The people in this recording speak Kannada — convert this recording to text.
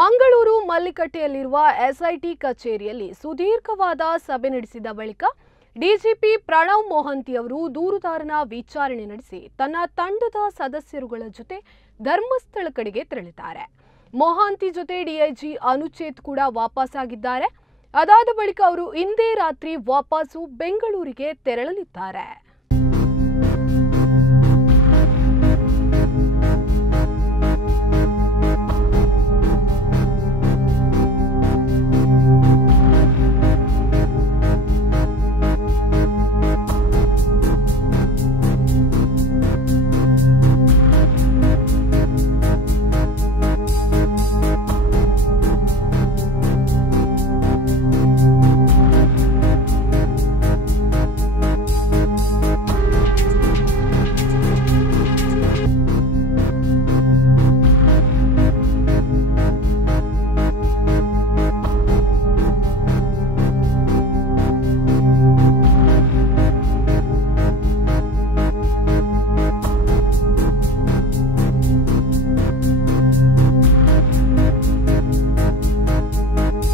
ಮಂಗಳೂರು ಮಲ್ಲಿಕಟ್ಟೆಯಲ್ಲಿರುವ ಎಸ್ಐಟಿ ಕಚೇರಿಯಲ್ಲಿ ಸುದೀರ್ಘವಾದ ಸಭೆ ನಡೆಸಿದ ಬಳಿಕ ಡಿಜಿಪಿ ಪ್ರಣವ್ ಮೊಹಂತಿ ಅವರು ದೂರುದಾರನ ವಿಚಾರಣೆ ನಡೆಸಿ ತನ್ನ ತಂಡದ ಸದಸ್ಯರುಗಳ ಜೊತೆ ಧರ್ಮಸ್ಥಳ ಕಡೆಗೆ ತೆರಳಿದ್ದಾರೆ. ಮೊಹಂತಿ ಜೊತೆ ಡಿಐಜಿ ಅನುಚೇತ್ ಕೂಡ ವಾಪಸ್ಸಾಗಿದ್ದಾರೆ. ಅದಾದ ಬಳಿಕ ಅವರು ಇಂದೇ ರಾತ್ರಿ ವಾಪಸ್ಸು ಬೆಂಗಳೂರಿಗೆ ತೆರಳಲಿದ್ದಾರೆ.